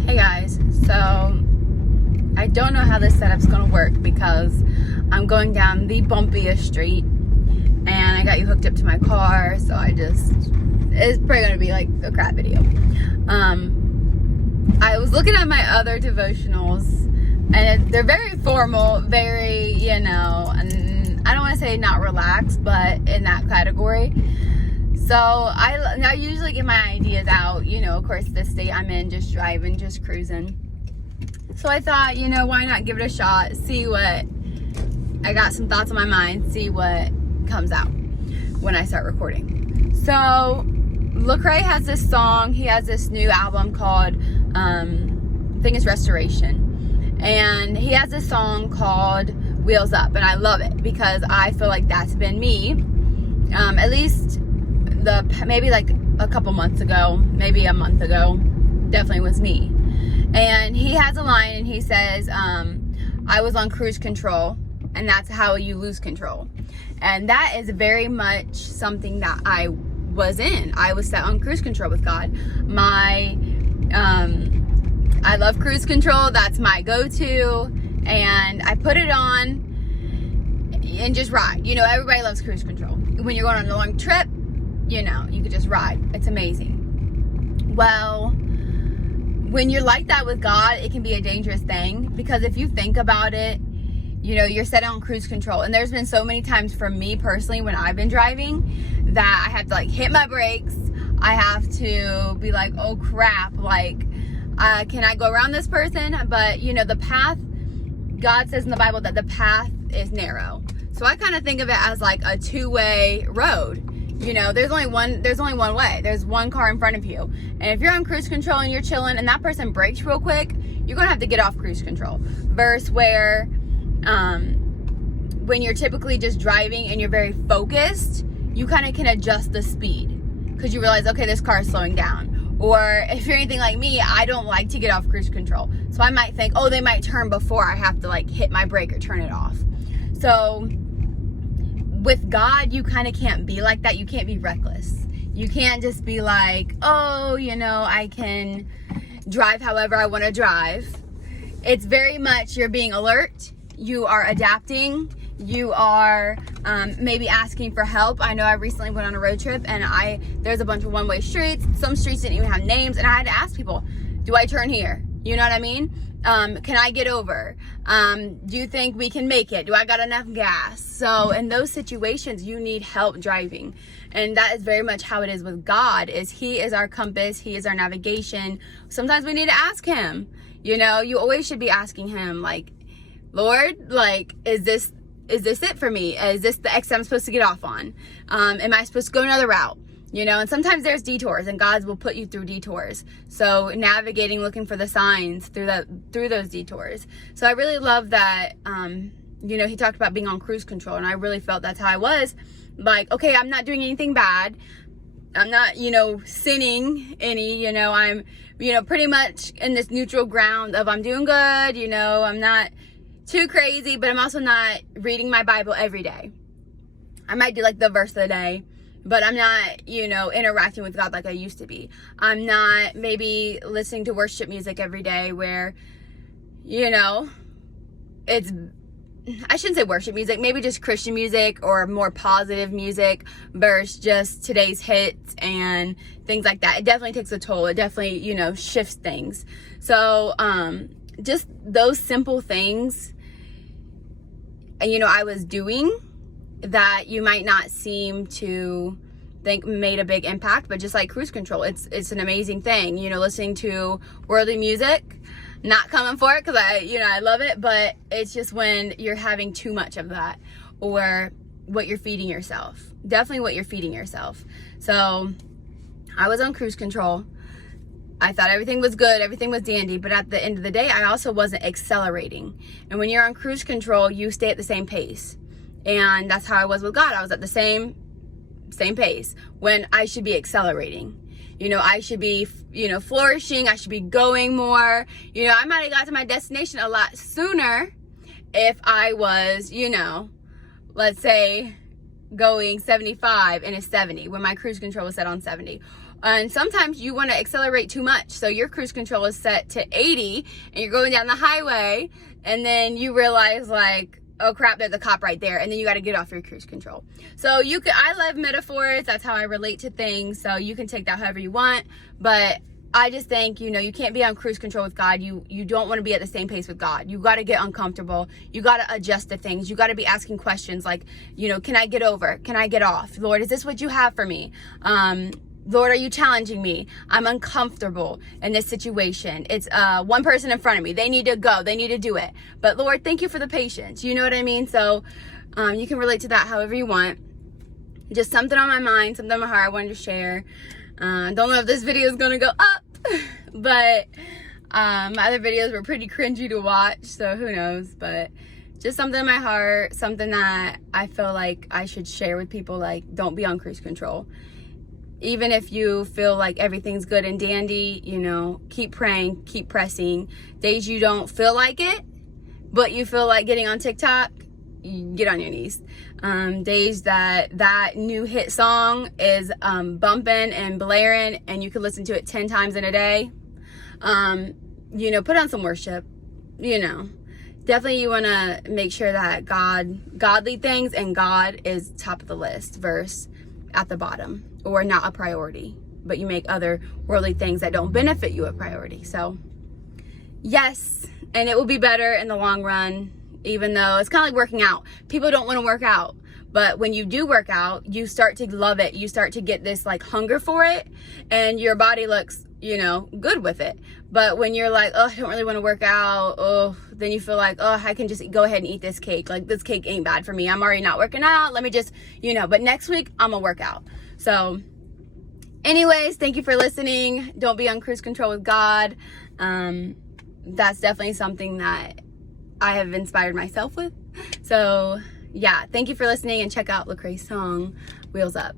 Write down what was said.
Hey guys, so I don't know how this setup's gonna work because I'm going down the bumpiest street and I got you hooked up to my car, so it's probably gonna be like a crap video. I was looking at my other devotionals and they're very formal, very, and I don't want to say not relaxed, but in that category. So I usually get my ideas out, of course this state I'm in, just driving, just cruising. So I thought, why not give it a shot, see what, I got some thoughts on my mind, see what comes out when I start recording. So Lecrae has this song, he has this new album called, I think it's Restoration. And he has this song called Wheels Up, and I love it because I feel like that's been me, at least maybe like a couple months ago, maybe a month ago, definitely was me. And he has a line and he says, I was on cruise control and that's how you lose control. And that is very much something that I was in. I was set on cruise control with God. I love cruise control. That's my go-to. And I put it on and just ride. Everybody loves cruise control. When you're going on a long trip, you could just ride. It's amazing. Well, when you're like that with God, it can be a dangerous thing because if you think about it, you're set on cruise control. And there's been so many times for me personally when I've been driving that I have to hit my brakes. I have to be like, oh crap, can I go around this person? But the path, God says in the Bible that the path is narrow. So I kind of think of it as like a two-way road. There's only one way. There's one car in front of you. And if you're on cruise control and you're chilling and that person brakes real quick, you're going to have to get off cruise control. Versus where, when you're typically just driving and you're very focused, you kind of can adjust the speed because you realize, okay, this car is slowing down. Or if you're anything like me, I don't like to get off cruise control. So I might think, oh, they might turn before I have to hit my brake or turn it off. So with God, you kind of can't be like that. You can't be reckless. You can't just be like, oh, I can drive however I want to drive. It's very much you're being alert. You are adapting. You are maybe asking for help. I know I recently went on a road trip and there's a bunch of one-way streets. Some streets didn't even have names and I had to ask people, do I turn here? You know what I mean? Can I get over? Do you think we can make it? Do I got enough gas? So in those situations, you need help driving. And that is very much how it is with God, is He is our compass. He is our navigation. Sometimes we need to ask Him. You always should be asking Him, Lord, is this it for me? Is this the exit I'm supposed to get off on? Am I supposed to go another route? And sometimes there's detours and God will put you through detours. So navigating, looking for the signs through those detours. So I really love that, he talked about being on cruise control and I really felt that's how I was. Okay, I'm not doing anything bad. I'm not, sinning any, I'm, pretty much in this neutral ground of I'm doing good, I'm not too crazy, but I'm also not reading my Bible every day. I might do the verse of the day, but I'm not, interacting with God like I used to be. I'm not maybe listening to worship music every day where, I shouldn't say worship music, maybe just Christian music or more positive music versus just today's hits and things like that. It definitely takes a toll. It definitely, shifts things. So, just those simple things, I was doing that you might not seem to think made a big impact, but just like cruise control, it's an amazing thing. Listening to worldly music, not coming for it because I love it, but it's just when you're having too much of that or what you're feeding yourself. Definitely what you're feeding yourself. So I was on cruise control. I thought everything was good, everything was dandy, but at the end of the day, I also wasn't accelerating. And when you're on cruise control, you stay at the same pace. And that's how I was with God. I was at the same pace when I should be accelerating. I should be, flourishing. I should be going more. I might have got to my destination a lot sooner if I was, let's say going 75 and a 70 when my cruise control was set on 70. And sometimes you want to accelerate too much. So your cruise control is set to 80 and you're going down the highway and then you realize like, oh crap, there's a cop right there. And then you got to get off your cruise control. So I love metaphors. That's how I relate to things. So you can take that however you want. But I just think, you can't be on cruise control with God. You don't want to be at the same pace with God. You got to get uncomfortable. You got to adjust to things. You got to be asking questions like, can I get over? Can I get off? Lord, is this what you have for me? Lord, are you challenging me? I'm uncomfortable in this situation. It's one person in front of me. They need to go. They need to do it. But Lord, thank you for the patience. You know what I mean? So you can relate to that however you want. Just something on my mind, something on my heart I wanted to share. Don't know if this video is going to go up, but my other videos were pretty cringy to watch, so who knows. But just something in my heart, something that I feel like I should share with people, like don't be on cruise control. Even if you feel like everything's good and dandy, keep praying, keep pressing. Days you don't feel like it, but you feel like getting on TikTok, get on your knees. Days that new hit song is bumping and blaring and you can listen to it 10 times in a day. Put on some worship. Definitely you want to make sure that godly things and God is top of the list versus at the bottom or not a priority, but you make other worldly things that don't benefit you a priority. So yes, and it will be better in the long run. Even though it's kind of like working out. People don't want to work out. But when you do work out, you start to love it. You start to get this like hunger for it. And your body looks, good with it. But when you're like, oh, I don't really want to work out. Then you feel like, oh, I can just go ahead and eat this cake. Like this cake ain't bad for me. I'm already not working out. Let me just, but next week I'm going to work out. So anyways, thank you for listening. Don't be on cruise control with God. That's definitely something that I have inspired myself with. So yeah, thank you for listening and check out Lecrae's song, Wheels Up.